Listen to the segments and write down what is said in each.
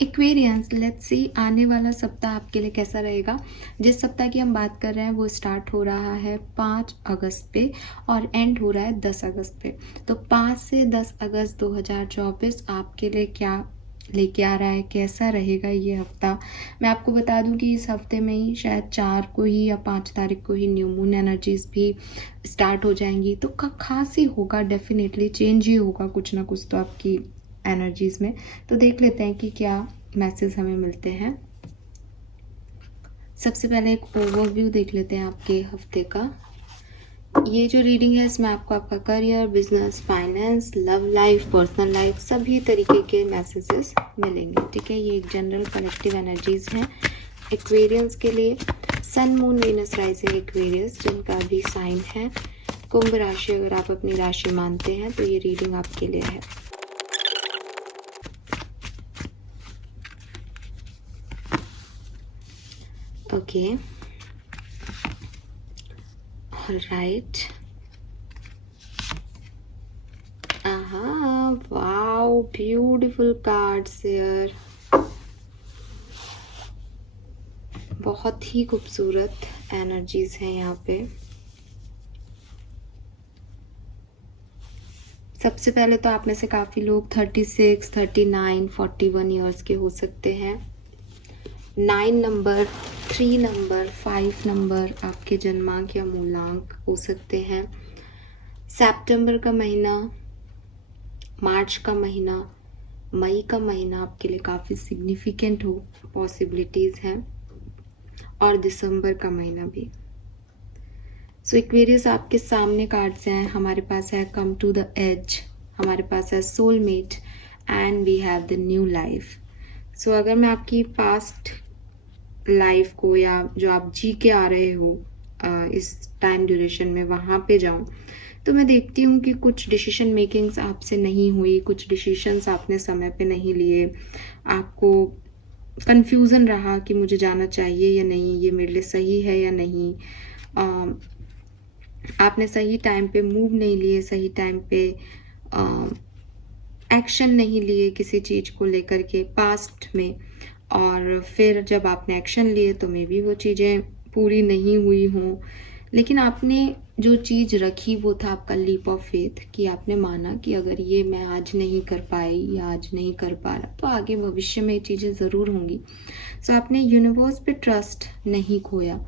Aquarians, let's see आने वाला सप्ताह आपके लिए कैसा रहेगा। जिस सप्ताह की हम बात कर रहे हैं वो स्टार्ट हो रहा है 5 अगस्त पे और एंड हो रहा है 10 अगस्त पे। तो 5 से 10 अगस्त 2024 आपके लिए क्या लेके आ रहा है, कैसा रहेगा ये हफ्ता। मैं आपको बता दूं कि इस हफ्ते में ही शायद 4 को ही या 5 तारीख को ही न्यू मून एनर्जीज भी स्टार्ट हो जाएंगी। तो खास ही होगा, डेफिनेटली चेंज ही होगा कुछ ना कुछ तो आपकी एनर्जीज में। तो देख लेते हैं कि क्या मैसेज हमें मिलते हैं। सबसे पहले एक ओवरव्यू देख लेते हैं आपके हफ्ते का। ये जो रीडिंग है इसमें आपको आपका career, business, finance, love life, personal life सभी तरीके के मैसेजेस मिलेंगे। ठीक है, ये एक जनरल कलेक्टिव एनर्जीज हैं एक्वेरियंस के लिए। सन, मून, वीनस, राइजिंग एक्वेरियस जिनका भी साइन है कुंभ राशि, अगर आप अपनी राशि मानते हैं तो ये रीडिंग आपके लिए है। Okay, alright. Wow, beautiful cards here, बहुत ही खूबसूरत एनर्जीज हैं यहाँ पे। सबसे पहले तो आप में से काफ़ी लोग 36, 39, 41 ईयर्स के हो सकते हैं। 9 नंबर, 3 नंबर, 5 नंबर आपके जन्मांक या मूलांक हो सकते हैं। सितंबर का महीना, मार्च का महीना, मई का महीना आपके लिए काफ़ी सिग्निफिकेंट हो पॉसिबिलिटीज़ हैं, और दिसंबर का महीना भी। सो एक्वेरियस आपके सामने कार्ड्स हैं। हमारे पास है कम टू द एज, हमारे पास है soulmate, and we have the new life. So अगर मैं आपकी पास्ट लाइफ को या जो आप जी के आ रहे हो इस टाइम ड्यूरेशन में वहाँ पे जाऊँ तो मैं देखती हूँ कि कुछ डिसीजन मेकिंग्स आपसे नहीं हुई, कुछ डिसीजंस आपने समय पे नहीं लिए, आपको कंफ्यूजन रहा कि मुझे जाना चाहिए या नहीं, ये मेरे लिए सही है या नहीं। आपने सही टाइम पे मूव नहीं लिए, सही टाइम पे एक्शन नहीं लिए किसी चीज़ को लेकर के पास्ट में, और फिर जब आपने एक्शन लिए तो मे बी वो चीज़ें पूरी नहीं हुई हों, लेकिन आपने जो चीज़ रखी वो था आपका लीप ऑफ फेथ, कि आपने माना कि अगर ये मैं आज नहीं कर पाई या आज नहीं कर पा रहा तो आगे भविष्य में ये चीज़ें ज़रूर होंगी। सो आपने यूनिवर्स पे ट्रस्ट नहीं खोया।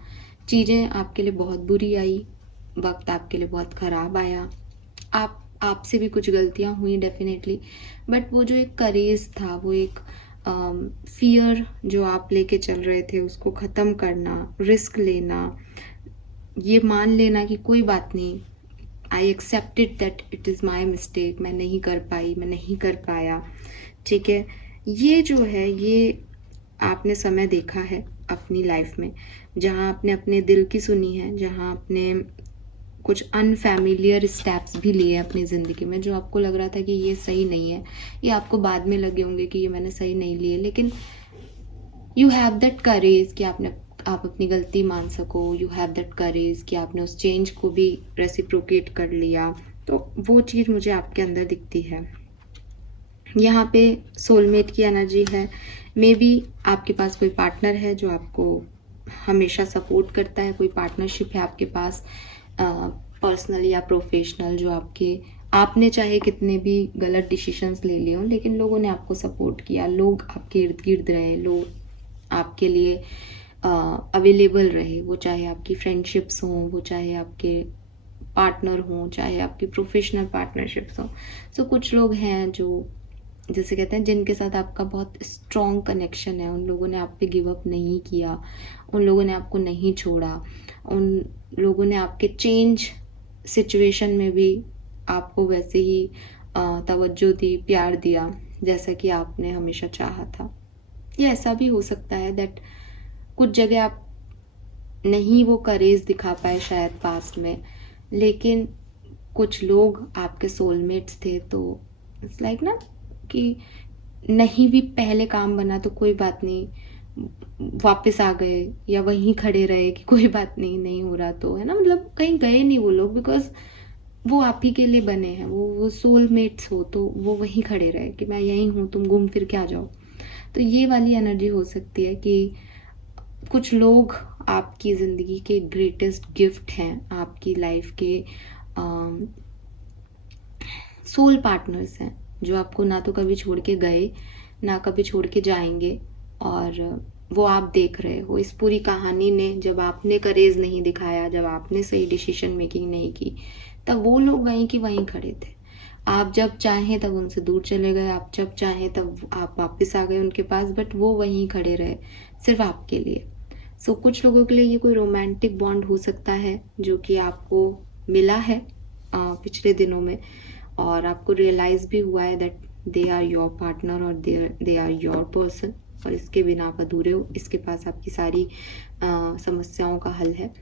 चीज़ें आपके लिए बहुत बुरी आई, वक्त आपके लिए बहुत ख़राब आया, आपसे भी कुछ गलतियां हुई डेफिनेटली, बट वो जो एक करेज था, वो एक फियर जो आप लेके चल रहे थे उसको ख़त्म करना, रिस्क लेना, ये मान लेना कि कोई बात नहीं, I accepted that it is my mistake, मैं नहीं कर पाई, मैं नहीं कर पाया। ठीक है, ये जो है ये आपने समय देखा है अपनी लाइफ में जहाँ आपने अपने दिल की सुनी है, जहाँ आपने कुछ अनफैमिलियर स्टेप्स भी लिए अपनी ज़िंदगी में जो आपको लग रहा था कि ये सही नहीं है, ये आपको बाद में लगे होंगे कि ये मैंने सही नहीं लिए, लेकिन यू हैव दैट करेज कि आप अपनी गलती मान सको, यू हैव दैट करेज कि आपने उस चेंज को भी रेसिप्रोकेट कर लिया। तो वो चीज़ मुझे आपके अंदर दिखती है। यहाँ पे सोलमेट की एनर्जी है। मे बी आपके पास कोई पार्टनर है जो आपको हमेशा सपोर्ट करता है, कोई पार्टनरशिप है आपके पास पर्सनल या प्रोफेशनल, जो आपने चाहे कितने भी गलत डिसीजंस ले लिए हों लेकिन लोगों ने आपको सपोर्ट किया, लोग आपके इर्द गिर्द रहे, लोग आपके लिए अवेलेबल रहे, वो चाहे आपकी फ्रेंडशिप्स हों, वो चाहे आपके पार्टनर हों, चाहे आपकी प्रोफेशनल पार्टनरशिप्स हों। सो कुछ लोग हैं जो जैसे कहते हैं जिनके साथ आपका बहुत स्ट्रॉन्ग कनेक्शन है, उन लोगों ने आप पे गिव अप नहीं किया, उन लोगों ने आपको नहीं छोड़ा, उन लोगों ने आपके चेंज सिचुएशन में भी आपको वैसे ही तवज्जो दी, प्यार दिया जैसा कि आपने हमेशा चाहा था। ये ऐसा भी हो सकता है दैट कुछ जगह आप नहीं वो करेज दिखा पाए शायद पास्ट में, लेकिन कुछ लोग आपके सोलमेट्स थे, तो इट्स लाइक ना कि नहीं भी पहले काम बना तो कोई बात नहीं, वापस आ गए या वहीं खड़े रहे कि कोई बात नहीं, नहीं हो रहा तो, है ना, मतलब कहीं गए नहीं वो लोग, बिकॉज वो आप ही के लिए बने हैं, वो सोलमेट्स हो तो वो वहीं खड़े रहे कि मैं यहीं हूँ, तुम घूम फिर के आ जाओ। तो ये वाली एनर्जी हो सकती है कि कुछ लोग आपकी ज़िंदगी के ग्रेटेस्ट गिफ्ट हैं, आपकी लाइफ के सोल पार्टनर्स हैं, जो आपको ना तो कभी छोड़ के गए, ना कभी छोड़ के जाएंगे, और वो आप देख रहे हो। इस पूरी कहानी ने, जब आपने करेज नहीं दिखाया, जब आपने सही डिसीजन मेकिंग नहीं की, तब वो लोग वहीं की वहीं खड़े थे। आप जब चाहें तब उनसे दूर चले गए, आप जब चाहें तब आप वापस आ गए उनके पास, बट वो वहीं खड़े रहे सिर्फ आपके लिए। सो कुछ लोगों के लिए ये कोई रोमांटिक बॉन्ड हो सकता है जो कि आपको मिला है पिछले दिनों में, और आपको रियलाइज़ भी हुआ है that they are your partner और दे आर योर पर्सन, और इसके बिना आप अधूरे हो, इसके पास आपकी सारी समस्याओं का हल है।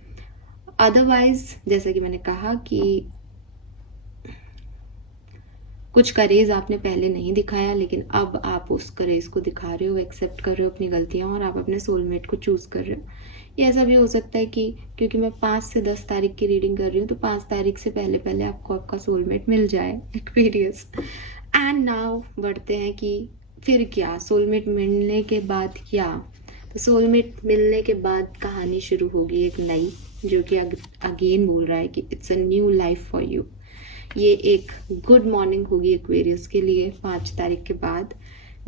अदरवाइज जैसा कि मैंने कहा कि कुछ करेज आपने पहले नहीं दिखाया, लेकिन अब आप उस करेज को दिखा रहे हो, एक्सेप्ट कर रहे हो अपनी गलतियां, और आप अपने सोलमेट को चूज कर रहे हो। ये ऐसा भी हो सकता है कि क्योंकि मैं 5 से 10 तारीख की रीडिंग कर रही हूँ, तो 5 तारीख से पहले पहले आपको आपका सोलमेट मिल जाए, एक्वेरियस। एंड नाउ बढ़ते हैं कि फिर क्या, सोलमेट मिलने के बाद क्या। तो सोलमेट मिलने के बाद कहानी शुरू होगी एक नई, जो कि अगेन बोल रहा है कि it's a new life for you. ये एक गुड मॉर्निंग होगी एक्वेरियस के लिए 5 तारीख के बाद,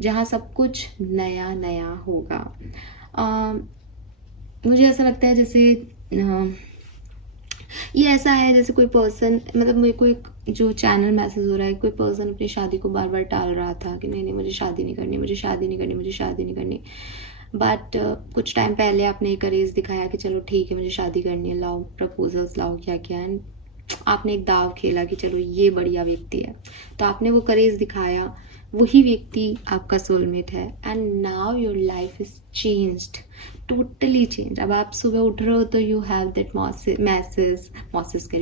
जहाँ सब कुछ नया नया होगा। मुझे ऐसा लगता है जैसे ये ऐसा है जैसे कोई पर्सन, मतलब मेरे को एक जो चैनल मैसेज हो रहा है, कोई पर्सन अपनी शादी को बार बार टाल रहा था कि नहीं नहीं मुझे शादी नहीं करनी, मुझे शादी नहीं करनी, मुझे शादी नहीं करनी। बट कुछ टाइम पहले आपने एक करेज दिखाया कि चलो ठीक है मुझे शादी करनी है, लाओ प्रपोजल्स लाओ, क्या क्या, एंड आपने एक दाव खेला कि चलो ये बढ़िया व्यक्ति है, तो आपने वो करेज दिखाया, वही व्यक्ति आपका सोलमेट है। And now your life is changed, totally change. अब आप सुबह उठ रहे हो तो यू हैव दैट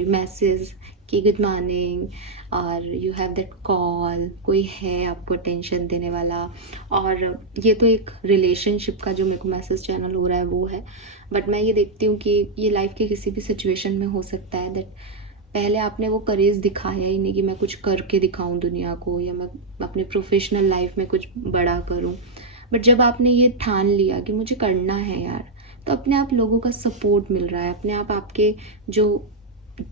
मैसेज कि गुड मॉर्निंग, और यू हैव दैट कॉल, कोई है आपको अटेंशन देने वाला। और ये तो एक रिलेशनशिप का जो मेरे को मैसेज चैनल हो रहा है वो है, बट मैं ये देखती हूँ कि ये लाइफ के किसी भी सिचुएशन में हो सकता है दैट पहले आपने वो करेज दिखाया ही नहीं कि मैं कुछ करके दिखाऊं दुनिया को, या मैं अपने प्रोफेशनल लाइफ में कुछ बड़ा करूं। बट जब आपने ये ठान लिया कि मुझे करना है यार, तो अपने आप लोगों का सपोर्ट मिल रहा है, अपने आप आपके जो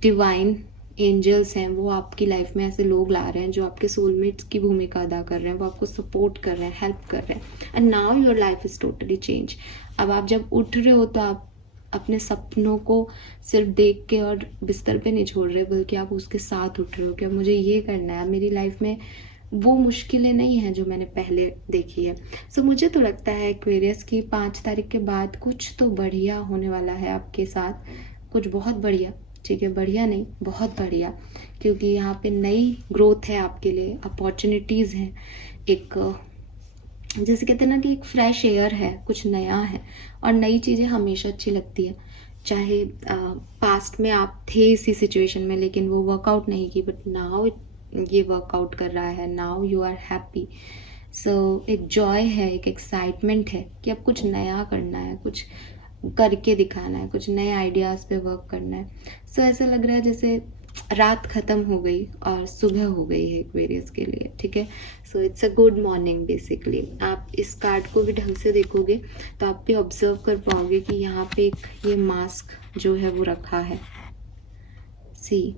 डिवाइन एंजल्स हैं वो आपकी लाइफ में ऐसे लोग ला रहे हैं जो आपके सोलमेट्स की भूमिका अदा कर रहे हैं, वो आपको सपोर्ट कर रहे हैं, हेल्प कर रहे हैं। And now your life is totally change. अब आप जब उठ रहे हो तो आप अपने सपनों को सिर्फ देख के और बिस्तर पे नहीं छोड़ रहे, बल्कि आप उसके साथ उठ रहे हो कि अब मुझे ये करना है। मेरी लाइफ में वो मुश्किलें नहीं हैं जो मैंने पहले देखी है। सो मुझे तो लगता है एक्वेरियस की 5 तारीख के बाद कुछ तो बढ़िया होने वाला है आपके साथ, कुछ बहुत बढ़िया। ठीक है, बढ़िया नहीं, बहुत बढ़िया, क्योंकि यहाँ पे नई ग्रोथ है आपके लिए, अपॉर्चुनिटीज़ हैं, एक जैसे कहते हैं ना कि एक फ्रेश एयर है, कुछ नया है। और नई चीज़ें हमेशा अच्छी लगती है, चाहे पास्ट में आप थे इसी सिचुएशन में लेकिन वो वर्कआउट नहीं की, बट नाउ ये वर्कआउट कर रहा है, नाउ यू आर हैप्पी। सो एक जॉय है, एक एक्साइटमेंट है कि अब कुछ नया करना है, कुछ करके दिखाना है, कुछ नए आइडियाज़ पे वर्क करना है। सो ऐसा लग रहा है जैसे रात ख़त्म हो गई और सुबह हो गई है एक्वेरियस के लिए। ठीक है, so it's a good morning basically. आप इस कार्ड को भी ढंग से देखोगे तो आप भी ऑब्जर्व कर पाओगे कि यहाँ पे एक ये मास्क जो है वो रखा है, सी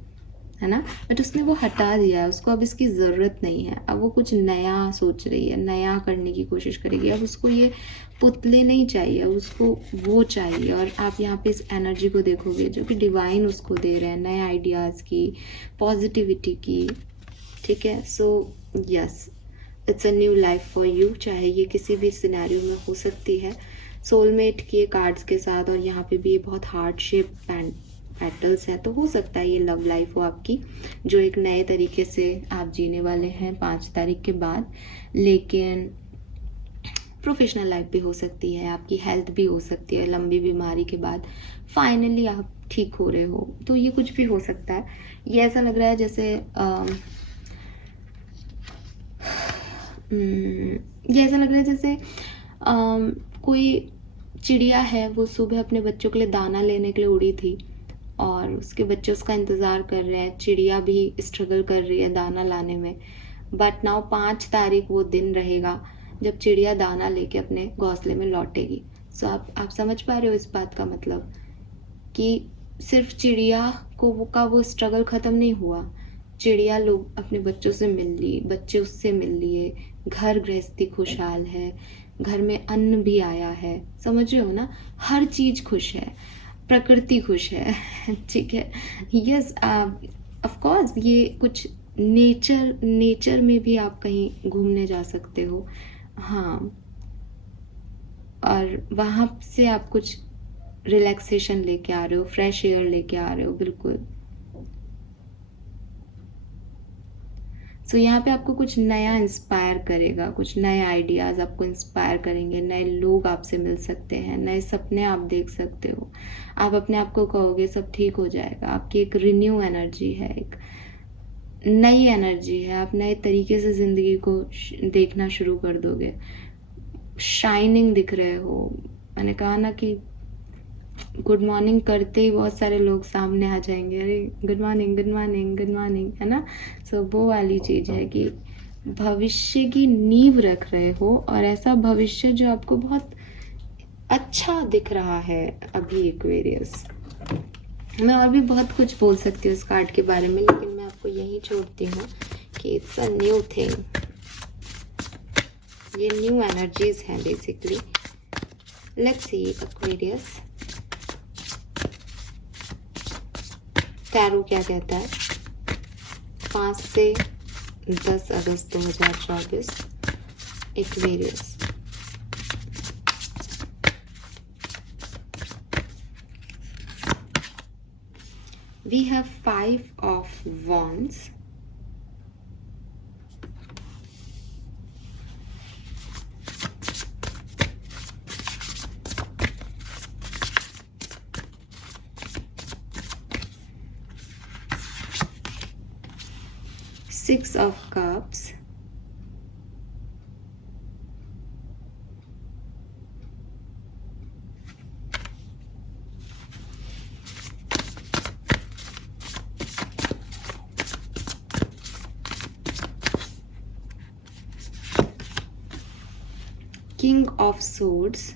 है ना, बट उसने वो हटा दिया है, उसको अब इसकी ज़रूरत नहीं है। अब वो कुछ नया सोच रही है, नया करने की कोशिश करेगी। अब उसको ये पुतले नहीं चाहिए, अब उसको वो चाहिए। और आप यहाँ पे इस एनर्जी को देखोगे जो कि डिवाइन उसको दे रहे हैं, नए आइडियाज़ की, पॉजिटिविटी की। ठीक है, so yes, it's a new life for you, चाहे ये किसी भी सिनेरियो में हो सकती है। सोलमेट के कार्ड्स के साथ, और यहाँ पे भी ये बहुत हार्ट शेप पेटल्स हैं, तो हो सकता है ये लव लाइफ हो आपकी, जो एक नए तरीके से आप जीने वाले हैं 5 तारीख के बाद। लेकिन प्रोफेशनल लाइफ भी हो सकती है, आपकी हेल्थ भी हो सकती है, लंबी बीमारी के बाद फाइनली आप ठीक हो रहे हो, तो ये कुछ भी हो सकता है। ये ऐसा लग रहा है जैसे ये ऐसा लग रहा है जैसे कोई चिड़िया है, वो सुबह अपने बच्चों के लिए दाना लेने के लिए उड़ी थी, और उसके बच्चे उसका इंतज़ार कर रहे हैं, चिड़िया भी स्ट्रगल कर रही है दाना लाने में। बट नाउ 5 तारीख वो दिन रहेगा जब चिड़िया दाना लेके अपने घोंसले में लौटेगी। सो आप समझ पा रहे हो इस बात का मतलब, कि सिर्फ चिड़िया का वो स्ट्रगल ख़त्म नहीं हुआ। चिड़िया लोग अपने बच्चों से मिल ली, बच्चे उससे मिल लिए, घर गृहस्थी खुशहाल है, घर में अन्न भी आया है, समझ रहे हो ना? हर चीज़ खुश है, प्रकृति खुश है। ठीक है, यस, ऑफ कोर्स ये कुछ नेचर में भी आप कहीं घूमने जा सकते हो, हाँ, और वहाँ से आप कुछ रिलैक्सेशन लेके आ रहे हो, फ्रेश एयर लेके आ रहे हो, बिल्कुल। सो यहाँ पे आपको कुछ नया इंस्पायर करेगा, कुछ नए आइडियाज़ आपको इंस्पायर करेंगे, नए लोग आपसे मिल सकते हैं, नए सपने आप देख सकते हो। आप अपने आप को कहोगे सब ठीक हो जाएगा। आपकी एक रिन्यू एनर्जी है, एक नई एनर्जी है, आप नए तरीके से ज़िंदगी को देखना शुरू कर दोगे, शाइनिंग दिख रहे हो। मैंने कहा ना कि गुड मॉर्निंग करते ही बहुत सारे लोग सामने आ जाएंगे, अरे good morning good morning good morning, है ना? सो वो वाली चीज़ है कि भविष्य की नींव रख रहे हो, और ऐसा भविष्य जो आपको बहुत अच्छा दिख रहा है अभी, एक्वेरियस। मैं और भी बहुत कुछ बोल सकती हूँ इस कार्ड के बारे में, लेकिन मैं आपको यही छोड़ती हूँ कि इट्स अ न्यू थिंग, ये न्यू एनर्जीज हैं basically. Let's see Aquarius, tarot क्या कहता है? 5 से 10 अगस्त 2024, Aquarius. We have 5 of Wands, Six of Cups, King of Swords,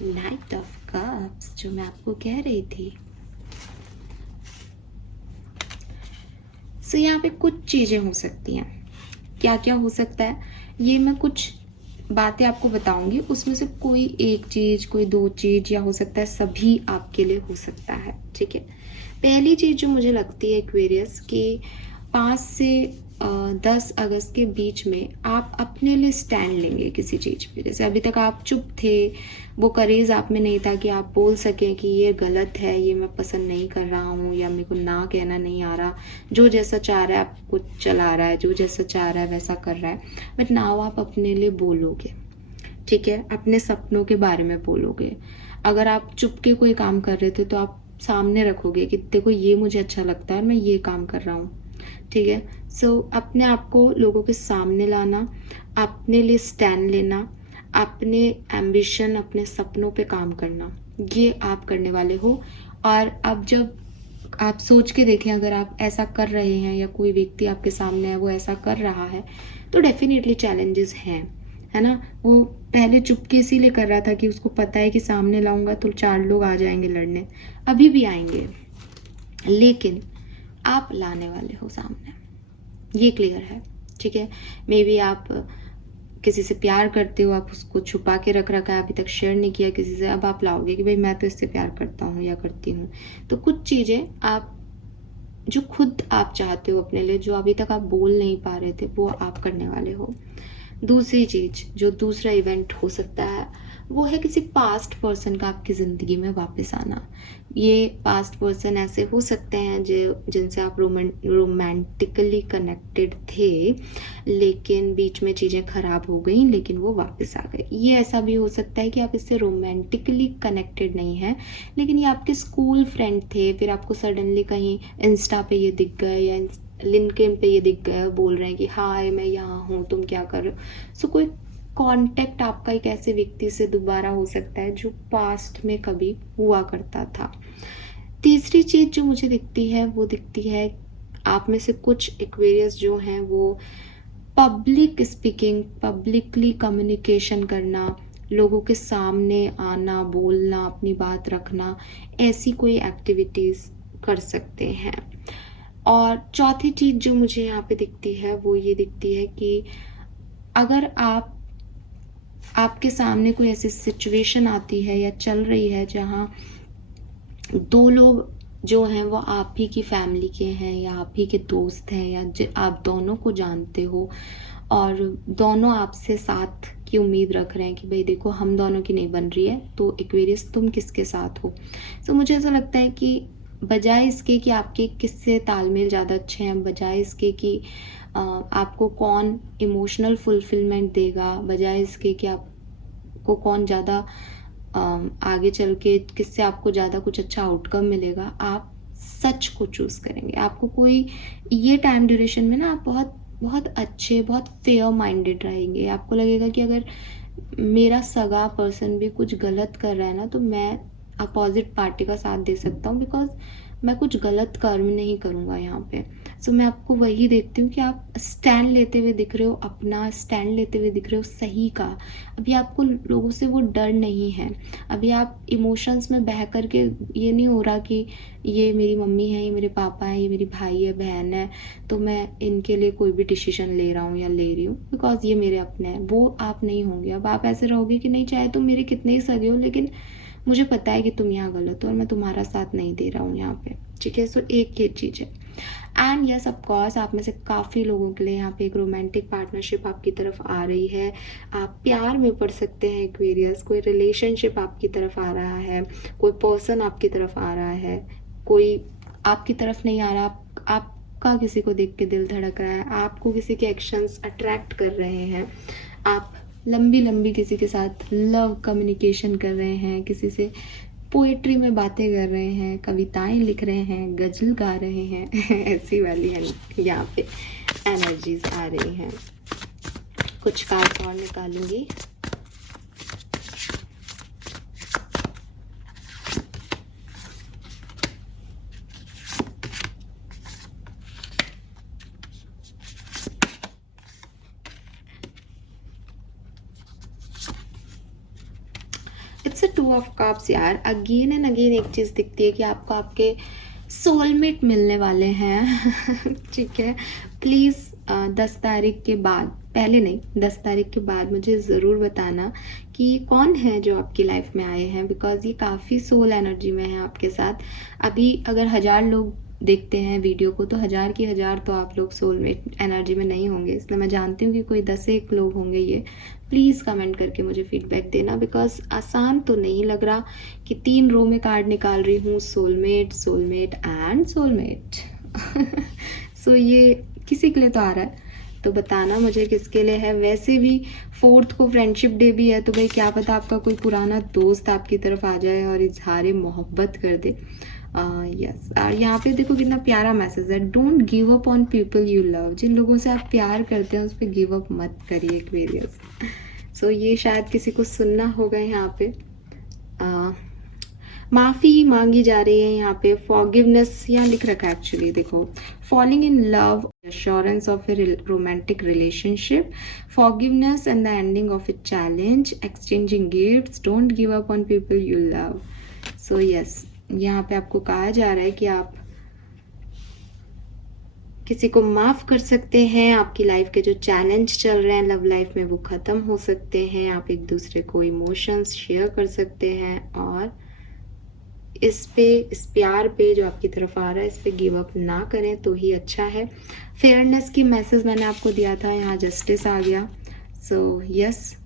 Knight of Cups, जो मैं आपको कह रही थी। सो यहाँ पे कुछ चीज़ें हो सकती हैं। क्या क्या हो सकता है, ये मैं कुछ बातें आपको बताऊंगी, उसमें से कोई एक चीज़, कोई 2 चीज़, या हो सकता है सभी आपके लिए हो सकता है। ठीक है, पहली चीज़ जो मुझे लगती है एक्वेरियस, कि 5 से 10 अगस्त के बीच में आप अपने लिए स्टैंड लेंगे किसी चीज़ पे। जैसे अभी तक आप चुप थे, वो करेज आप में नहीं था कि आप बोल सकें कि ये गलत है, ये मैं पसंद नहीं कर रहा हूँ, या मेरे को ना कहना नहीं आ रहा, जो जैसा चाह रहा है आपको चला रहा है, जो जैसा चाह रहा है वैसा कर रहा है। बट नाउ आप अपने लिए बोलोगे, ठीक है, अपने सपनों के बारे में बोलोगे। अगर आप चुप के कोई काम कर रहे थे तो आप सामने रखोगे कि देखो ये मुझे अच्छा लगता है और मैं ये काम कर रहा हूँ। ठीक है, सो अपने आप को लोगों के सामने लाना, अपने लिए स्टैंड लेना, अपने एम्बिशन, अपने सपनों पे काम करना, ये आप करने वाले हो। और अब जब आप सोच के देखें, अगर आप ऐसा कर रहे हैं या कोई व्यक्ति आपके सामने है वो ऐसा कर रहा है, तो डेफिनेटली चैलेंजेस हैं, है ना? वो पहले चुपके इसीलिए कर रहा था कि उसको पता है कि सामने लाऊंगा तो 4 लोग आ जाएंगे लड़ने, अभी भी आएंगे, लेकिन आप लाने वाले हो सामने, ये क्लियर है। ठीक है, मे बी आप किसी से प्यार करते हो, आप उसको छुपा के रख रखा है, अभी तक शेयर नहीं किया किसी से, अब आप लाओगे कि भाई मैं तो इससे प्यार करता हूँ या करती हूँ। तो कुछ चीज़ें आप जो खुद आप चाहते हो अपने लिए, जो अभी तक आप बोल नहीं पा रहे थे, वो आप करने वाले हो। दूसरी चीज़, जो दूसरा इवेंट हो सकता है, वो है किसी पास्ट पर्सन का आपकी ज़िंदगी में वापस आना। ये पास्ट पर्सन ऐसे हो सकते हैं जो जिनसे आप रोमांटिकली कनेक्टेड थे, लेकिन बीच में चीज़ें ख़राब हो गई, लेकिन वो वापस आ गए। ये ऐसा भी हो सकता है कि आप इससे रोमांटिकली कनेक्टेड नहीं हैं, लेकिन ये आपके स्कूल फ्रेंड थे, फिर आपको सडनली कहीं इंस्टा पे ये दिख गए या लिंक्डइन पे ये दिख गए, बोल रहे हैं कि हाय मैं यहाँ हूँ, तुम क्या कर रहे हो। सो कोई कांटेक्ट आपका एक ऐसे व्यक्ति से दोबारा हो सकता है जो पास्ट में कभी हुआ करता था। तीसरी चीज़ जो मुझे दिखती है वो दिखती है आप में से कुछ एक्वेरियस जो हैं वो पब्लिक स्पीकिंग, पब्लिकली कम्युनिकेशन करना, लोगों के सामने आना, बोलना, अपनी बात रखना, ऐसी कोई एक्टिविटीज़ कर सकते हैं। और चौथी चीज़ जो मुझे यहाँ पे दिखती है वो ये दिखती है कि अगर आपके सामने कोई ऐसी सिचुएशन आती है या चल रही है जहाँ दो लोग जो हैं वो आप ही की फैमिली के हैं या आप ही के दोस्त हैं या आप दोनों को जानते हो और दोनों आपसे साथ की उम्मीद रख रहे हैं कि भाई देखो हम दोनों की नहीं बन रही है तो एक्वेरियस तुम किसके साथ हो। तो मुझे ऐसा लगता है कि बजाय इसके कि आपके किससे तालमेल ज़्यादा अच्छे हैं, बजाय इसके कि आपको कौन इमोशनल फुलफिलमेंट देगा, बजाय इसके कि आपको कौन ज़्यादा आगे चल के किससे आपको ज़्यादा कुछ अच्छा आउटकम मिलेगा, आप सच को चूज़ करेंगे। आपको कोई ये टाइम ड्यूरेशन में ना आप बहुत बहुत अच्छे, बहुत फेयर माइंडेड रहेंगे। आपको लगेगा कि अगर मेरा सगा पर्सन भी कुछ गलत कर रहा है ना तो मैं अपोजिट पार्टी का साथ दे सकता हूँ, बिकॉज मैं कुछ गलत कर्म नहीं करूँगा यहाँ पे। सो मैं आपको वही देखती हूँ कि आप स्टैंड लेते हुए दिख रहे हो, अपना स्टैंड लेते हुए दिख रहे हो सही का। अभी आपको लोगों से वो डर नहीं है, अभी आप इमोशंस में बह करके ये नहीं हो रहा कि ये मेरी मम्मी है, ये मेरे पापा है, ये मेरी भाई है, बहन है, तो मैं इनके लिए कोई भी डिसीजन ले रहा हूँ या ले रही हूँ बिकॉज ये मेरे अपने हैं। वो आप नहीं होंगे। अब आप ऐसे रहोगे कि नहीं चाहे तुम मेरे कितने ही सगे हो लेकिन मुझे पता है कि तुम यहाँ गलत हो और मैं तुम्हारा साथ नहीं दे रहा हूँ यहाँ पे, ठीक है। सो एक ये चीज़ है। एंड यस ऑफकोर्स आप में से काफ़ी लोगों के लिए यहाँ पे एक रोमांटिक पार्टनरशिप आपकी तरफ आ रही है। आप प्यार में पड़ सकते हैं एक्वेरियस, कोई रिलेशनशिप आपकी तरफ आ रहा है, कोई पर्सन आपकी तरफ आ रहा है, कोई आपकी तरफ नहीं आ रहा, आपका किसी को देख के दिल धड़क रहा है, आपको किसी के एक्शंस अट्रैक्ट कर रहे हैं, आप लंबी लंबी किसी के साथ लव कम्युनिकेशन कर रहे हैं, किसी से पोएट्री में बातें कर रहे हैं, कविताएं लिख रहे हैं, गज़ल गा रहे हैं ऐसी वाली है यहाँ पे एनर्जीज आ रही हैं। कुछ कार्ड्स और निकालूंगी। It's a two of cups यार। अगेन एंड अगेन एक चीज़ दिखती है कि आपको आपके सोलमेट मिलने वाले हैं ठीक है। प्लीज़ 10 तारीख के बाद, पहले नहीं 10 तारीख के बाद मुझे ज़रूर बताना कि कौन है जो आपकी लाइफ में आए हैं, बिकॉज ये काफ़ी सोल एनर्जी में है आपके साथ। अभी अगर 1000 लोग देखते हैं वीडियो को तो 1000 की 1000 तो आप लोग सोलमेट एनर्जी में नहीं होंगे, इसलिए मैं जानती हूँ कि कोई 10 एक लोग होंगे। ये प्लीज़ कमेंट करके मुझे फीडबैक देना, बिकॉज आसान तो नहीं लग रहा कि 3 रो में कार्ड निकाल रही हूँ, सोलमेट, सोलमेट एंड सोलमेट सो ये किसी के लिए तो आ रहा है, तो बताना मुझे किसके लिए है। वैसे भी 4th को फ्रेंडशिप डे भी है, तो भाई क्या पता आपका कोई पुराना दोस्त आपकी तरफ आ जाए और इजहार मोहब्बत कर दे। यस और यहाँ पे देखो कितना प्यारा मैसेज है, don't give up on people you love. जिन लोगों से आप प्यार करते हैं उस पर गिव अप मत करिए एक्वेरियस। सो ये शायद किसी को सुनना होगा यहाँ पे। माफ़ी मांगी जा रही है यहाँ पे, फॉरगिवनेस यहाँ लिख रखा है एक्चुअली, देखो falling in love, assurance of a romantic relationship, forgiveness and the ending of a challenge, exchanging gifts, don't give up on people you love. So yes, यहाँ पे आपको कहा जा रहा है कि आप किसी को माफ़ कर सकते हैं, आपकी लाइफ के जो चैलेंज चल रहे हैं लव लाइफ में वो ख़त्म हो सकते हैं, आप एक दूसरे को इमोशंस शेयर कर सकते हैं और इस प्यार पे जो आपकी तरफ आ रहा है इस पे गिव अप ना करें तो ही अच्छा है। फेयरनेस की मैसेज मैंने आपको दिया था, यहाँ जस्टिस आ गया। सो यस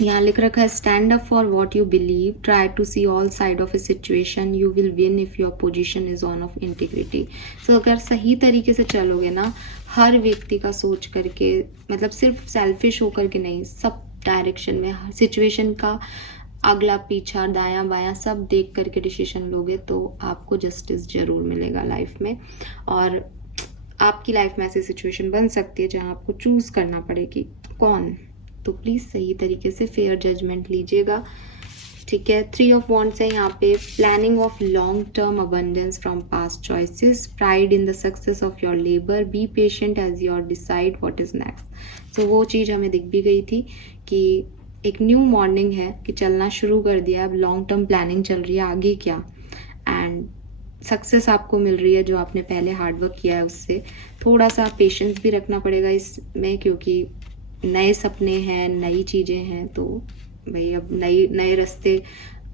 यहाँ लिख रखा है, stand up for what you believe, try to see all side of a situation, you will win if your position is on of integrity. So अगर सही तरीके से चलोगे ना, हर व्यक्ति का सोच करके, मतलब सिर्फ सेल्फिश होकर के नहीं, सब डायरेक्शन में सिचुएशन का अगला पीछा दायां बायां सब देख करके डिसीजन लोगे तो आपको जस्टिस जरूर मिलेगा लाइफ में। और आपकी लाइफ में ऐसी सिचुएशन बन सकती है जहां आपको चूज करना पड़े कि कौन तो प्लीज़ सही तरीके से फेयर जजमेंट लीजिएगा। ठीक है, 3 ऑफ वॉन्ड्स है यहाँ पे। Planning of long term abundance from past choices, pride in the success of your labour, be patient as your decide what is next. So वो चीज़ हमें दिख भी गई थी कि एक न्यू मॉर्निंग है कि चलना शुरू कर दिया, अब लॉन्ग टर्म प्लानिंग चल रही है आगे क्या, एंड सक्सेस आपको मिल रही है जो आपने पहले हार्डवर्क किया है उससे। थोड़ा सा पेशेंस भी रखना पड़ेगा इसमें, क्योंकि नए सपने हैं, नई चीज़ें हैं, तो भाई अब नए रास्ते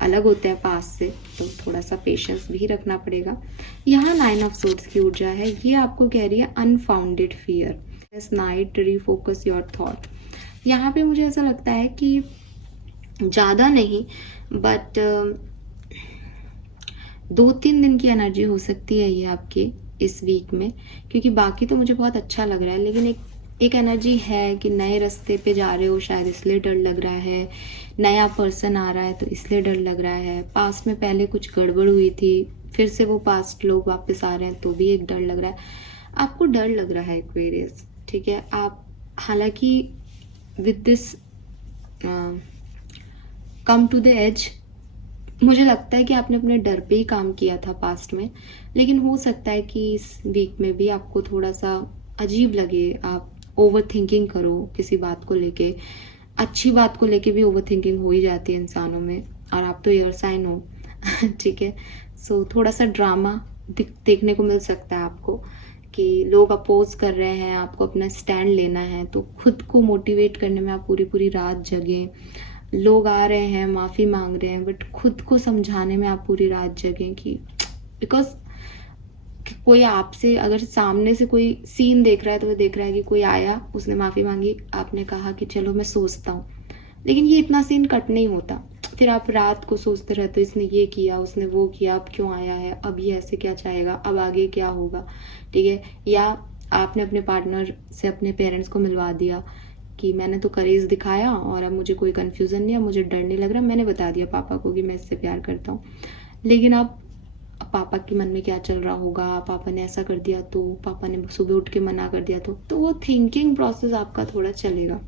अलग होते हैं पास से, तो थोड़ा सा पेशेंस भी रखना पड़ेगा। यहाँ 9 ऑफ सोर्ड्स की ऊर्जा है, ये आपको कह रही है unfounded fear, this night refocus your thought. यहाँ पे मुझे ऐसा लगता है कि ज़्यादा नहीं, बट 2-3 दिन की एनर्जी हो सकती है ये आपकी इस वीक में, क्योंकि बाकी तो मुझे बहुत अच्छा लग रहा है, लेकिन एक एनर्जी है कि नए रास्ते पे जा रहे हो शायद, इसलिए डर लग रहा है। नया पर्सन आ रहा है तो इसलिए डर लग रहा है। पास्ट में पहले कुछ गड़बड़ हुई थी, फिर से वो पास्ट लोग वापस आ रहे हैं तो भी एक डर लग रहा है। आपको डर लग रहा है एक्वेरियस, ठीक है। आप हालांकि with this come to the edge, मुझे लगता है कि आपने अपने डर पे ही काम किया था पास्ट में, लेकिन हो सकता है कि इस वीक में भी आपको थोड़ा सा अजीब लगे, आप ओवर थिंकिंग करो किसी बात को लेके। अच्छी बात को लेके भी ओवर थिंकिंग हो ही जाती है इंसानों में, और आप तो एयर साइन हो ठीक है। सो थोड़ा सा ड्रामा देखने को मिल सकता है आपको कि लोग अपोज कर रहे हैं, आपको अपना स्टैंड लेना है, तो खुद को मोटिवेट करने में आप पूरी पूरी रात जगें। लोग आ रहे हैं, माफ़ी मांग रहे हैं, बट खुद को समझाने में आप पूरी रात जगें कि बिकॉज कोई आपसे अगर सामने से कोई सीन देख रहा है तो वो देख रहा है कि कोई आया, उसने माफ़ी मांगी, आपने कहा कि चलो मैं सोचता हूँ, लेकिन ये इतना सीन कट नहीं होता। फिर आप रात को सोचते रहते हो, इसने ये किया, उसने वो किया, अब क्यों आया है, अब ये ऐसे क्या चाहेगा, अब आगे क्या होगा, ठीक है। या आपने अपने पार्टनर से अपने पेरेंट्स को मिलवा दिया कि मैंने तो करेज दिखाया और अब मुझे कोई कन्फ्यूज़न नहीं है, मुझे डर नहीं लग रहा, मैंने बता दिया पापा को कि मैं इससे प्यार करता हूँ। लेकिन आप पापा के मन में क्या चल रहा होगा, पापा ने ऐसा कर दिया तो, पापा ने सुबह उठ के मना कर दिया तो वो थिंकिंग प्रोसेस आपका थोड़ा चलेगा,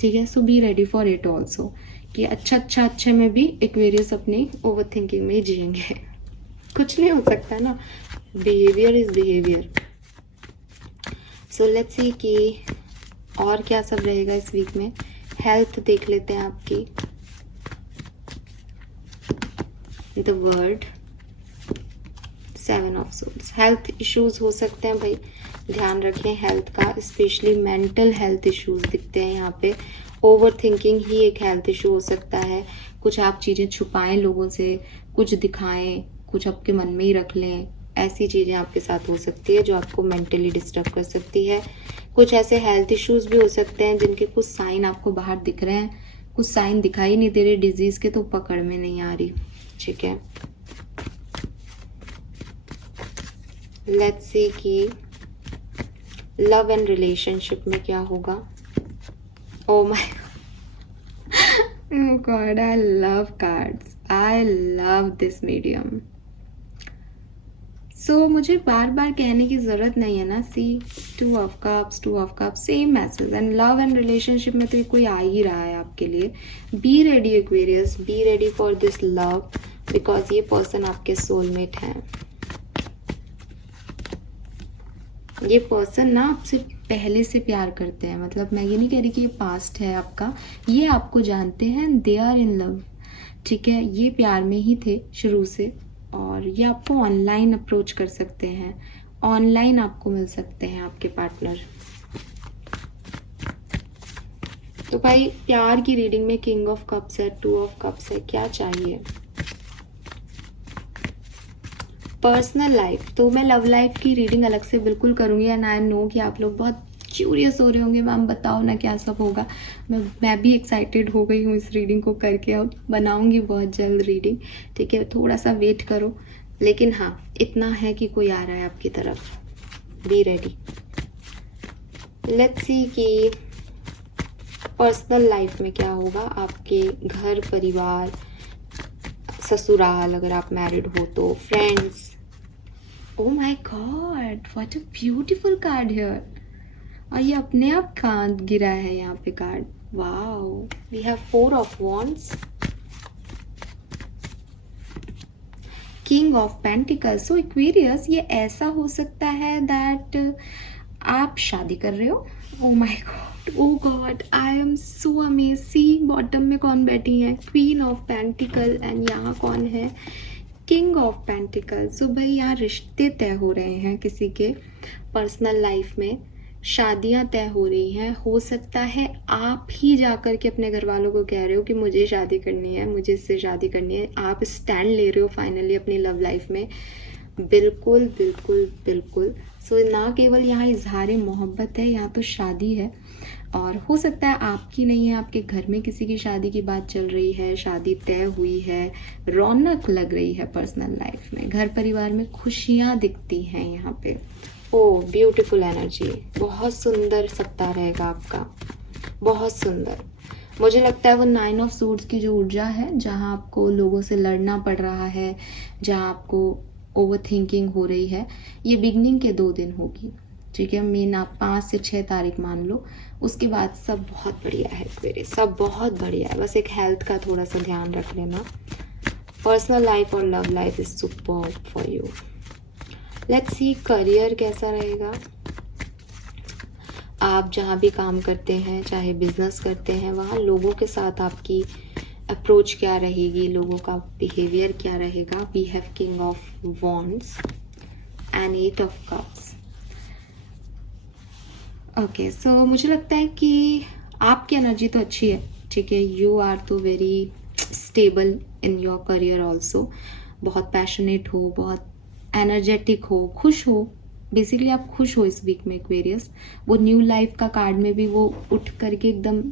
ठीक है। So be ready for it also कि अच्छे में भी एक्वेरियस अपनी ओवर थिंकिंग में ही जिएंगे। कुछ नहीं हो सकता ना, behaviour is behaviour. So let's see कि और क्या सब रहेगा इस वीक में। हेल्थ देख लेते हैं आपकी। The word 7 of swords, health issues हो सकते हैं भाई, ध्यान रखें हेल्थ का, स्पेशली मेंटल हेल्थ इश्यूज दिखते हैं यहाँ पे। ओवर थिंकिंग ही एक हेल्थ इशू हो सकता है। कुछ आप चीज़ें छुपाएं लोगों से, कुछ दिखाएं, कुछ आपके मन में ही रख लें, ऐसी चीज़ें आपके साथ हो सकती है जो आपको मेंटली डिस्टर्ब कर सकती है। कुछ ऐसे हेल्थ इश्यूज भी हो सकते हैं जिनके कुछ साइन आपको बाहर दिख रहे हैं, कुछ साइन दिखाई नहीं दे रहे डिजीज के, तो पकड़ में नहीं आ रही, ठीक है। लेट्स सी कि लव एंड रिलेशनशिप में क्या होगा। Oh my god, I love cards, I love this medium. So मुझे बार बार कहने की जरूरत नहीं है ना। See 2 of cups, same message, and love and relationship में तो कोई आ ही रहा है आपके लिए। Be ready Aquarius, be ready for this love, because ये पर्सन आपके सोलमेट हैं। ये पर्सन ना आपसे पहले से प्यार करते हैं, मतलब मैं ये नहीं कह रही कि ये पास्ट है आपका, ये आपको जानते हैं, दे आर इन लव, ठीक है। ये प्यार में ही थे शुरू से, और ये आपको ऑनलाइन अप्रोच कर सकते हैं, ऑनलाइन आपको मिल सकते हैं आपके पार्टनर। तो भाई प्यार की रीडिंग में किंग ऑफ कप्स है, 2 ऑफ कप्स है, क्या चाहिए। पर्सनल लाइफ, तो मैं लव लाइफ की रीडिंग अलग से बिल्कुल करूंगी, एंड आई नो कि आप लोग बहुत क्यूरियस हो रहे होंगे, मैम बताओ ना क्या सब होगा। मैं भी एक्साइटेड हो गई हूँ इस रीडिंग को करके, अब बनाऊंगी बहुत जल्द रीडिंग, ठीक है। थोड़ा सा वेट करो, लेकिन हाँ इतना है कि कोई आ रहा है आपकी तरफ, बी रेडी। लेट्स सी कि पर्सनल लाइफ में क्या होगा, आपके घर परिवार, ससुराल, अगर आप मैरिड हो तो, friends. Oh my God, what a beautiful card here. और ये अपने आप गिरा है यहाँ पे card, wow, we have 4 of wands, king of pentacles. So Aquarius, ये ऐसा हो सकता है दैट आप शादी कर रहे हो। Oh my god, oh god, I am so amaze. See bottom में कौन बैठी है, क्वीन ऑफ पेंटिकल, एंड यहाँ कौन है, किंग ऑफ पेंटिकल। सो भाई यहाँ रिश्ते तय हो रहे हैं, किसी के पर्सनल लाइफ में शादियां तय हो रही हैं। हो सकता है आप ही जाकर के अपने घर वालों को कह रहे हो कि मुझे शादी करनी है, मुझे इससे शादी करनी है। आप स्टैंड ले रहे हो फाइनली अपनी लव लाइफ में। बिल्कुल बिल्कुल बिल्कुल। सो ना केवल यहाँ इजहार मोहब्बत है, यहाँ तो शादी है। और हो सकता है आपकी नहीं है, आपके घर में किसी की शादी की बात चल रही है, शादी तय हुई है, रौनक लग रही है पर्सनल लाइफ में, घर परिवार में खुशियाँ दिखती हैं यहाँ पे। ओ ब्यूटीफुल एनर्जी, बहुत सुंदर सप्ताह रहेगा आपका, बहुत सुंदर। मुझे लगता है वो 9 ऑफ सूट्स की जो ऊर्जा है, जहाँ आपको लोगों से लड़ना पड़ रहा है, जहाँ आपको ओवर थिंकिंग हो रही है, ये बिगनिंग के 2 दिन होगी, ठीक है। मीन आप 5 से 6 तारीख मान लो, उसके बाद सब बहुत बढ़िया है एक्वेरियस, सब बहुत बढ़िया है। बस एक हेल्थ का थोड़ा सा ध्यान रख लेना। पर्सनल लाइफ और love life is super for you. Let's see career कैसा रहेगा। आप जहाँ भी काम करते हैं, चाहे बिजनेस करते हैं, वहाँ लोगों के साथ आपकी अप्रोच क्या रहेगी, लोगों का बिहेवियर क्या रहेगा। We have king of wands and 8 of cups. Okay, so मुझे लगता है कि आपकी एनर्जी तो अच्छी है, ठीक है। यू आर तो very stable in your career also. बहुत पैशनेट हो, बहुत एनर्जेटिक हो, खुश हो। बेसिकली आप खुश हो इस वीक में एक्वेरियस। वो न्यू लाइफ का कार्ड में भी वो उठ करके एकदम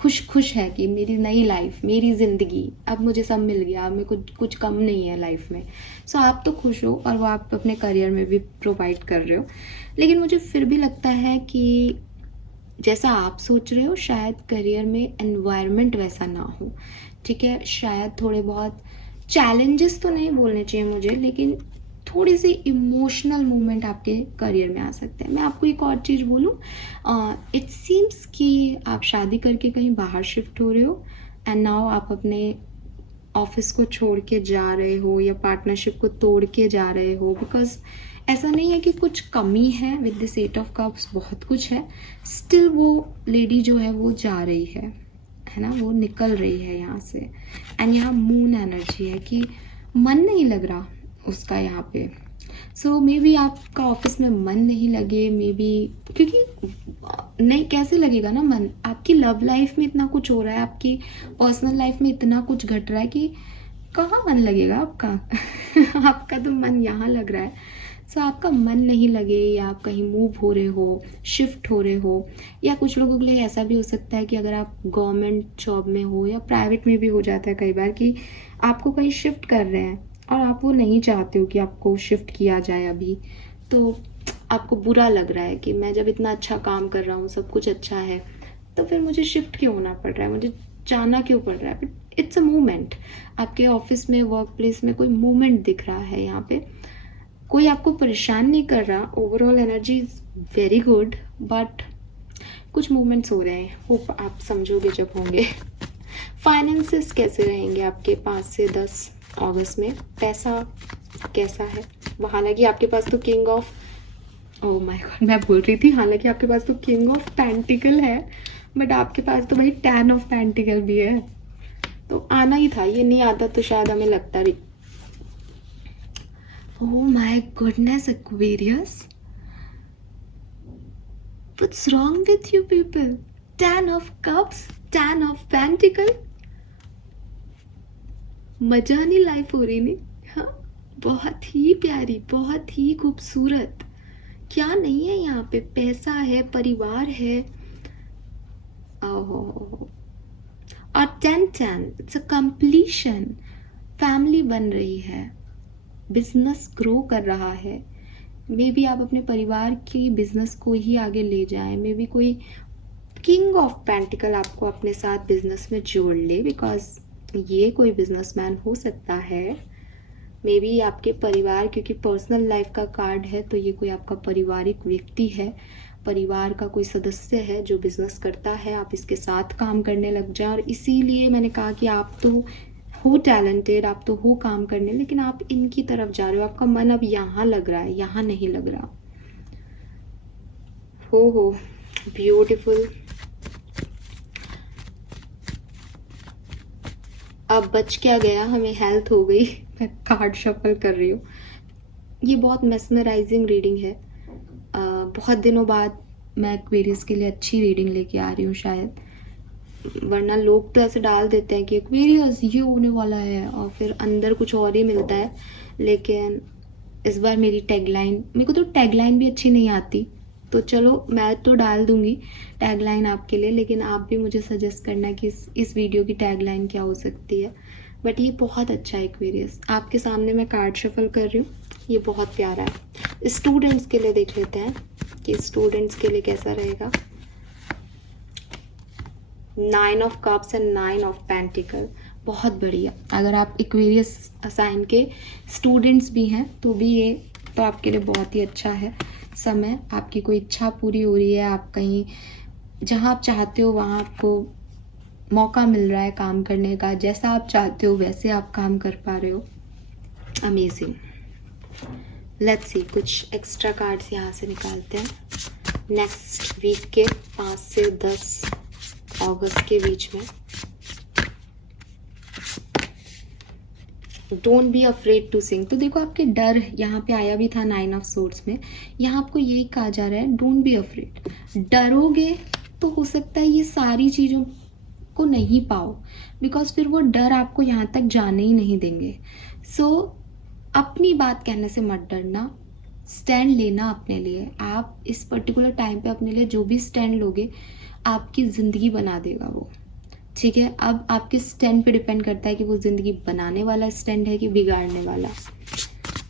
खुश है कि मेरी नई लाइफ, मेरी ज़िंदगी, अब मुझे सब मिल गया, अब मेरे को कुछ कम नहीं है लाइफ में। सो आप तो खुश हो और वो आप अपने करियर में भी प्रोवाइड कर रहे हो। लेकिन मुझे फिर भी लगता है कि जैसा आप सोच रहे हो, शायद करियर में एनवायरनमेंट वैसा ना हो, ठीक है। शायद थोड़े बहुत चैलेंजेस तो नहीं बोलने चाहिए मुझे, लेकिन थोड़ी सी इमोशनल मूवमेंट आपके करियर में आ सकते हैं। मैं आपको एक और चीज़ बोलूँ, इट सीम्स कि आप शादी करके कहीं बाहर शिफ्ट हो रहे हो, एंड नाउ आप अपने ऑफिस को छोड़ के जा रहे हो या पार्टनरशिप को तोड़ के जा रहे हो। बिकॉज ऐसा नहीं है कि कुछ कमी है, विद दिस 8 ऑफ कप्स बहुत कुछ है। स्टिल वो लेडी जो है वो जा रही है ना, वो निकल रही है यहाँ से। एंड यहाँ मून एनर्जी है कि मन नहीं लग रहा उसका यहाँ पे। सो मे बी आपका ऑफिस में मन नहीं लगे, मे बी क्योंकि नहीं, कैसे लगेगा ना मन, आपकी लव लाइफ में इतना कुछ हो रहा है, आपकी पर्सनल लाइफ में इतना कुछ घट रहा है कि कहाँ मन लगेगा आपका आपका तो मन यहाँ लग रहा है। सो आपका मन नहीं लगे, या आप कहीं मूव हो रहे हो, शिफ्ट हो रहे हो, या कुछ लोगों के लिए ऐसा भी हो सकता है कि अगर आप गवर्नमेंट जॉब में हो या प्राइवेट में भी हो जाता है कई बार कि आपको कहीं शिफ्ट कर रहे हैं और आप वो नहीं चाहते हो कि आपको शिफ्ट किया जाए अभी, तो आपको बुरा लग रहा है कि मैं जब इतना अच्छा काम कर रहा हूँ, सब कुछ अच्छा है, तो फिर मुझे शिफ्ट क्यों होना पड़ रहा है, मुझे जाना क्यों पड़ रहा है। बट इट्स अ मूवमेंट, आपके ऑफिस में, वर्क प्लेस में कोई मूवमेंट दिख रहा है यहाँ पे, कोई आपको परेशान नहीं कर रहा। Overall energy is very good, but कुछ मूवमेंट्स हो रहे हैं, होप आप समझोगे जब होंगे। फाइनेंसेस कैसे रहेंगे आपके 5 से 10 अगस्त में, पैसा कैसा है। हालांकि आपके पास तो king of, oh my God, मैं भूल रही थी, हालांकि आपके पास तो किंग ऑफ पेंटिकल है, बट आपके पास तो भाई 10 ऑफ पेंटिकल भी है, तो आना ही था। ये नहीं आता तो शायद हमें लगता भी। Oh my goodness, Aquarius. What's wrong with you people? 10 of Cups, 10 of Pentacle. मजानी life हो रही नहीं, हाँ, बहुत ही प्यारी, बहुत ही खूबसूरत। क्या नहीं है यहाँ पे, पैसा है, परिवार है। ओहो, और 10-10, इट्स अ कंप्लीशन। फैमिली बन रही है, बिजनेस ग्रो कर रहा है। मे बी आप अपने परिवार की बिजनेस को ही आगे ले जाएं, मे बी कोई किंग ऑफ पेंटिकल आपको अपने साथ बिजनेस में जोड़ ले, बिकॉज ये कोई बिजनेसमैन हो सकता है। मे बी आपके परिवार, क्योंकि पर्सनल लाइफ का कार्ड है, तो ये कोई आपका पारिवारिक व्यक्ति है। परिवार का कोई सदस्य है जो बिजनेस करता है, आप इसके साथ काम करने लग जाए। और इसीलिए मैंने कहा कि आप तो हो टैलेंटेड, आप तो हो काम करने, लेकिन आप इनकी तरफ जा रहे हो, आपका मन अब यहाँ लग रहा है, यहाँ नहीं लग रहा। हो ब्यूटीफुल। अब बच क्या गया, हमें हेल्थ हो गई। मैं कार्ड शफल कर रही हूँ। ये बहुत मेस्मराइजिंग रीडिंग है। बहुत दिनों बाद मैं एक्वेरियस के लिए अच्छी रीडिंग लेके आ रही हूँ शायद, वरना लोग तो ऐसे डाल देते हैं कि एक्वेरियस ये होने वाला है और फिर अंदर कुछ और ही मिलता है। लेकिन इस बार मेरी टैगलाइन, मेरे को तो टैगलाइन भी अच्छी नहीं आती, तो चलो मैं तो डाल दूंगी टैगलाइन आपके लिए, लेकिन आप भी मुझे सजेस्ट करना कि इस वीडियो की टैगलाइन क्या हो सकती है। बट ये बहुत अच्छा है एक्वेरियस। आपके सामने मैं कार्ड शफल कर रही हूँ, ये बहुत प्यारा है। स्टूडेंट्स के लिए देख लेते हैं कि स्टूडेंट्स के लिए कैसा रहेगा। 9 of cups and 9 of pentacle, बहुत बढ़िया। अगर आप एक्वेरियस साइन के स्टूडेंट्स भी हैं तो भी ये तो आपके लिए बहुत ही अच्छा है समय। आपकी कोई इच्छा पूरी हो रही है, आप कहीं जहाँ आप चाहते हो वहाँ आपको मौका मिल रहा है काम करने का, जैसा आप चाहते हो वैसे आप काम कर पा रहे हो। अमेजिंग। लेट्स सी, कुछ एक्स्ट्रा कार्ड्स यहाँ से निकालते हैं। नेक्स्ट वीक के 5 से 10 अगस्त के बीच में, don't be afraid to sing. तो देखो आपके डर यहाँ पे आया भी था 9 ऑफ सोर्ड्स में, यहाँ आपको यही कहा जा रहा है डोंट बी अफ्रेड। डरोगे तो हो सकता है ये सारी चीज़ों को नहीं पाओ, बिकॉज फिर वो डर आपको यहाँ तक जाने ही नहीं देंगे। सो अपनी बात कहने से मत डरना, स्टैंड लेना अपने लिए। आप इस पर्टिकुलर टाइम पे अपने लिए जो भी स्टैंड लोगे आपकी ज़िंदगी बना देगा वो, ठीक है। अब आपके स्टैंड पे डिपेंड करता है कि वो ज़िंदगी बनाने वाला स्टैंड है कि बिगाड़ने वाला,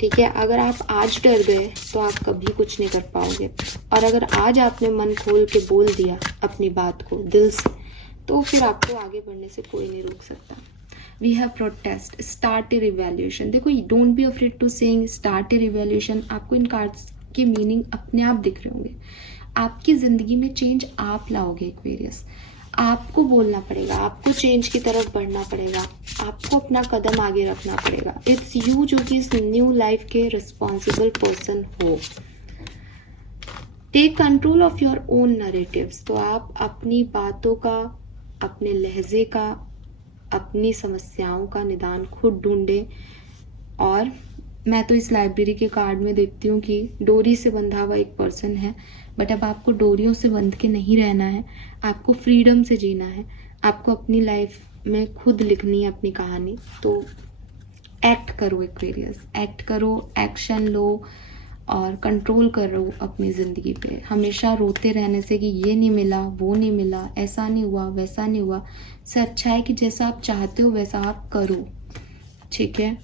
ठीक है। अगर आप आज डर गए तो आप कभी कुछ नहीं कर पाओगे, और अगर आज आपने मन खोल के बोल दिया अपनी बात को दिल से, तो फिर आपको आगे बढ़ने से कोई नहीं रोक सकता। We have protest, start a revaluation. देखो, don't be afraid to saying start a revaluation. आपको इन कार्ड्स के मीनिंग अपने आप दिख रहे होंगे। आपकी ज़िंदगी में चेंज आप लाओगे एक्वेरियस। आपको बोलना पड़ेगा, आपको चेंज की तरफ बढ़ना पड़ेगा, आपको अपना कदम आगे रखना पड़ेगा। इट्स यू जो कि इस न्यू लाइफ के रिस्पॉन्सिबल पर्सन हो। Take control of your own narratives. तो आप अपनी बातों का, अपने लहजे का, अपनी समस्याओं का निदान खुद ढूंढे। और मैं तो इस लाइब्रेरी के कार्ड में देखती हूँ कि डोरी से बंधा हुआ एक पर्सन है, बट अब आपको डोरियों से बंध के नहीं रहना है, आपको फ्रीडम से जीना है, आपको अपनी लाइफ में खुद लिखनी है अपनी कहानी। तो एक्ट करो एक्वेरियस, एक्ट करो, एक्शन लो और कंट्रोल करो अपनी ज़िंदगी पे। हमेशा रोते रहने से कि ये नहीं मिला, वो नहीं मिला, ऐसा नहीं हुआ, वैसा नहीं हुआ, से अच्छा है कि जैसा आप चाहते हो वैसा आप करो, ठीक है।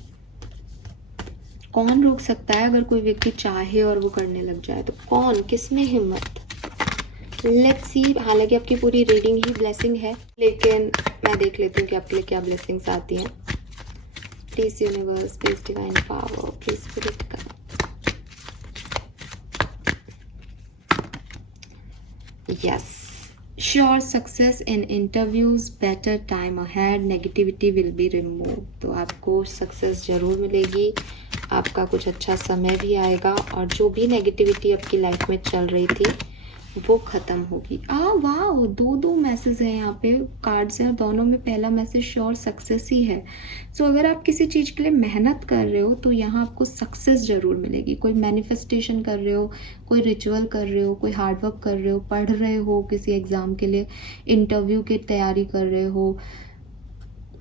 कौन रोक सकता है अगर कोई व्यक्ति चाहे और वो करने लग जाए, तो कौन, किसमें हिम्मत। Let's see. हालांकि आपकी पूरी रीडिंग ही ब्लेसिंग है, लेकिन मैं देख लेती हूँ कि आपके लिए क्या ब्लेसिंग्स आती हैं। Please universe, please divine power, please spirit का। Yes, sure success in interviews, better time ahead, negativity will be remove. तो आपको सक्सेस जरूर मिलेगी, आपका कुछ अच्छा समय भी आएगा, और जो भी नेगेटिविटी आपकी लाइफ में चल रही थी वो ख़त्म होगी। वाह, दो मैसेज है यहाँ पे, कार्ड्स हैं, दोनों में पहला मैसेज श्योर सक्सेस ही है। सो अगर आप किसी चीज़ के लिए मेहनत कर रहे हो तो यहाँ आपको सक्सेस ज़रूर मिलेगी। कोई मैनिफेस्टेशन कर रहे हो, कोई रिचुअल कर रहे हो, कोई हार्डवर्क कर रहे हो, पढ़ रहे हो किसी एग्ज़ाम के लिए, इंटरव्यू की तैयारी कर रहे हो,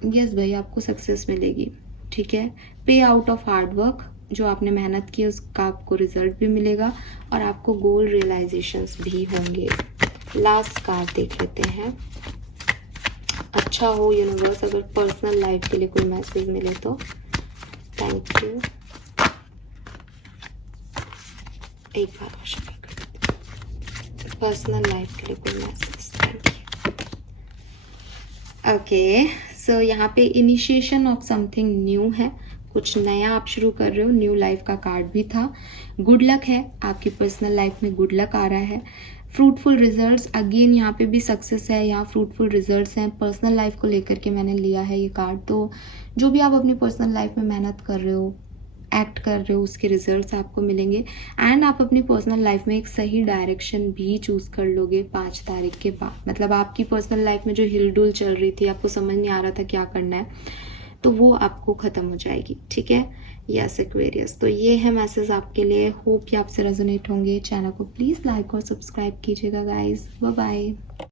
यस भाई आपको सक्सेस मिलेगी, ठीक है। पे आउट ऑफ हार्डवर्क, जो आपने मेहनत की उसका आपको रिजल्ट भी मिलेगा, और आपको गोल रियलाइजेशंस भी होंगे। लास्ट कार्ड देख लेते हैं। अच्छा हो यूनिवर्स, अगर पर्सनल लाइफ के लिए कोई मैसेज मिले तो थैंक यू। एक बार और शेयर कर देते हैं। पर्सनल लाइफ के लिए कोई मैसेज, थैंक यू। ओके, सो यहाँ पे इनिशिएशन ऑफ समथिंग न्यू है, कुछ नया आप शुरू कर रहे हो। न्यू लाइफ का कार्ड भी था। गुड लक है, आपकी पर्सनल लाइफ में गुड लक आ रहा है। फ्रूटफुल रिजल्ट्स, अगेन यहाँ पे भी सक्सेस है, यहाँ फ्रूटफुल रिजल्ट्स हैं। पर्सनल लाइफ को लेकर के मैंने लिया है ये कार्ड। तो जो भी आप अपनी पर्सनल लाइफ में मेहनत कर रहे हो, एक्ट कर रहे हो, उसके रिजल्ट्स आपको मिलेंगे। एंड आप अपनी पर्सनल लाइफ में एक सही डायरेक्शन भी चूज़ कर लोगे 5 तारीख के बाद। मतलब आपकी पर्सनल लाइफ में जो हिलडुल चल रही थी, आपको समझ नहीं आ रहा था क्या करना है, तो वो आपको ख़त्म हो जाएगी। ठीक है, यस एक्वेरियस। तो ये है मैसेज आपके लिए। होप कि आपसे रेजोनेट होंगे। चैनल को प्लीज़ लाइक और सब्सक्राइब कीजिएगा गाइज। Bye bye.